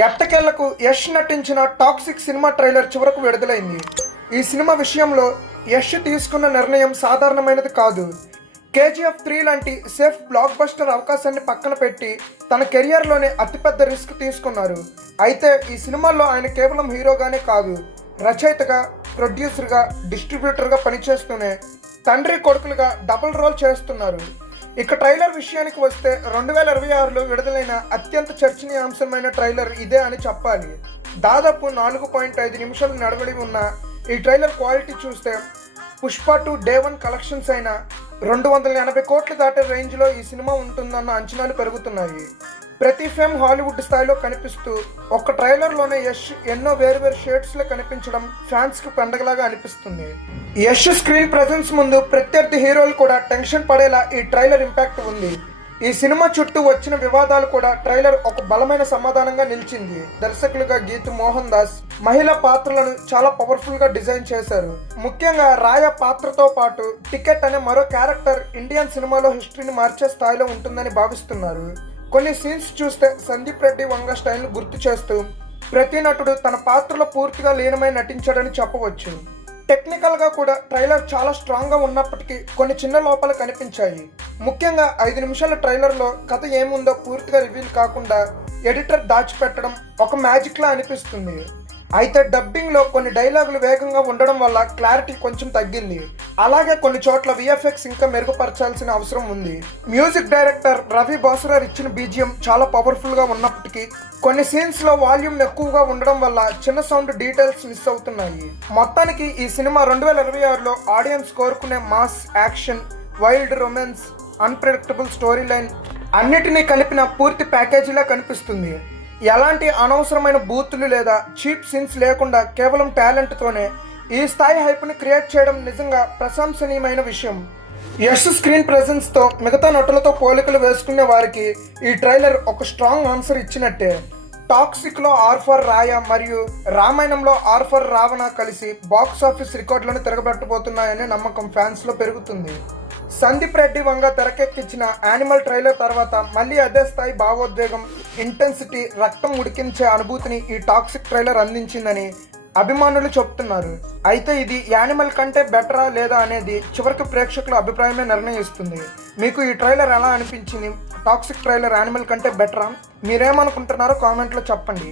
ఎట్టకేళ్లకు యష్ నటించిన toxic cinema trailer చివరకు విడుదలైంది. ఈ సినిమా విషయంలో యష్ తీసుకున్న నిర్ణయం సాధారణమైనది కాదు. KGF 3 లాంటి సేఫ్ బ్లాక్ బస్టర్ అవకాశాన్ని పక్కన పెట్టి తన కెరియర్లోనే అతిపెద్ద రిస్క్ తీసుకున్నారు. అయితే ఈ సినిమాల్లో ఆయన కేవలం హీరోగానే కాదు, రచయితగా, ప్రొడ్యూసర్గా, డిస్ట్రిబ్యూటర్గా పనిచేస్తూనే తండ్రి కొడుకులుగా డబుల్ రోల్ చేస్తున్నారు. ఇక ట్రైలర్ విషయానికి వస్తే 2026లో విడుదలైన అత్యంత చర్చనీయాంశమైన ట్రైలర్ ఇదే అని చెప్పాలి. దాదాపు 4.5 నిమిషాలు నడవడి ఉన్న ఈ ట్రైలర్ క్వాలిటీ చూస్తే పుష్ప 2 డే 1 కలెక్షన్స్ అయిన 280 కోట్లు దాటే రేంజ్లో ఈ సినిమా ఉంటుందన్న అంచనాలు పెరుగుతున్నాయి. ప్రతి ఫేమ్ హాలీవుడ్ స్థాయిలో కనిపిస్తూ ఒక్క ట్రైలర్లోనే యష్ ఎన్నో వేరువేరు షేడ్స్లో కనిపించడం ఫ్యాన్స్కి పండగలాగా అనిపిస్తుంది. యష్ స్క్రీన్ ప్రెజెన్స్ ముందు ప్రత్యర్థి హీరోలు కూడా టెన్షన్ పడేలా ఈ ట్రైలర్ ఇంపాక్ట్ ఉంది. ఈ సినిమా చుట్టూ వచ్చిన వివాదాలు కూడా ట్రైలర్ ఒక బలమైన సమాధానంగా నిలిచింది. దర్శకులుగా గీతు మోహన్ దాస్ మహిళా పాత్రలను చాలా పవర్ఫుల్ గా డిజైన్ చేశారు. ముఖ్యంగా రాయ పాత్రతో పాటు టికెట్ అనే మరో క్యారెక్టర్ ఇండియన్ సినిమాలో హిస్టరీని మార్చే స్థాయిలో ఉంటుందని భావిస్తున్నారు. కొన్ని సీన్స్ చూస్తే సందీప్ రెడ్డి వంగ స్టైల్ గుర్తు చేస్తూ ప్రతి నటుడు తన పాత్రలో పూర్తిగా లీనమై నటించాడని చెప్పవచ్చు. టెక్నికల్ గా కూడా ట్రైలర్ చాలా స్ట్రాంగ్ గా ఉన్నప్పటికీ కొన్ని చిన్న లోపాలు కనిపించాయి. ముఖ్యంగా 5 నిమిషాల ట్రైలర్లో కథ ఏముందో పూర్తిగా రివీల్ కాకుండా ఎడిటర్ దాచిపెట్టడం ఒక మ్యాజిక్ లా అనిపిస్తుంది. అయితే డబ్బింగ్ లో కొన్ని డైలాగులు వేగంగా ఉండడం వల్ల క్లారిటీ కొంచెం తగ్గింది. అలాగే కొన్ని చోట్ల VFX ఇంకా మెరుగుపరచాల్సిన అవసరం ఉంది. మ్యూజిక్ డైరెక్టర్ రవి బాసురార్ ఇచ్చిన BGM చాలా పవర్ఫుల్ గా ఉన్నప్పటికీ కొన్ని సీన్స్ లో వాల్యూమ్ ఎక్కువగా ఉండడం వల్ల చిన్న సౌండ్ డీటెయిల్స్ మిస్ అవుతున్నాయి. మొత్తానికి ఈ సినిమా 2026లో ఆడియన్స్ కోరుకునే mass, action, wild romance, unpredictable story line అన్నిటినీ కలిపిన పూర్తి ప్యాకేజీలా కనిపిస్తుంది. ఎలాంటి అనవసరమైన బూతులు లేదా చీప్ సీన్స్ లేకుండా కేవలం టాలెంట్తోనే ఈ స్థాయి హైప్ని క్రియేట్ చేయడం నిజంగా ప్రశంసనీయమైన విషయం. యష్ స్క్రీన్ ప్రెజెన్స్తో మిగతా నటులతో పోలికలు వేసుకునే వారికి ఈ ట్రైలర్ ఒక స్ట్రాంగ్ ఆన్సర్ ఇచ్చినట్టే. టాక్సిక్లో ఆర్ఫర్ రాయ మరియు రామాయణంలో ఆర్ఫర్ రావణ కలిసి బాక్స్ ఆఫీస్ రికార్డులను తిరగబెట్టబోతున్నాయనే నమ్మకం ఫ్యాన్స్లో పెరుగుతుంది. సందీప్ రెడ్డి వంగ తెరకెక్కించిన యానిమల్ ట్రైలర్ తర్వాత మళ్ళీ అదే స్థాయి భావోద్వేగం, ఇంటెన్సిటీ, రక్తం ఉడికించే అనుభూతిని ఈ టాక్సిక్ ట్రైలర్ అందించిందని అభిమానులు చెప్తున్నారు. అయితే ఇది యానిమల్ కంటే బెటరా లేదా అనేది చివరికి ప్రేక్షకుల అభిప్రాయమే నిర్ణయిస్తుంది. మీకు ఈ ట్రైలర్ ఎలా అనిపించింది? టాక్సిక్ ట్రైలర్ యానిమల్ కంటే బెటరా? మీరేమనుకుంటున్నారో కామెంట్లో చెప్పండి.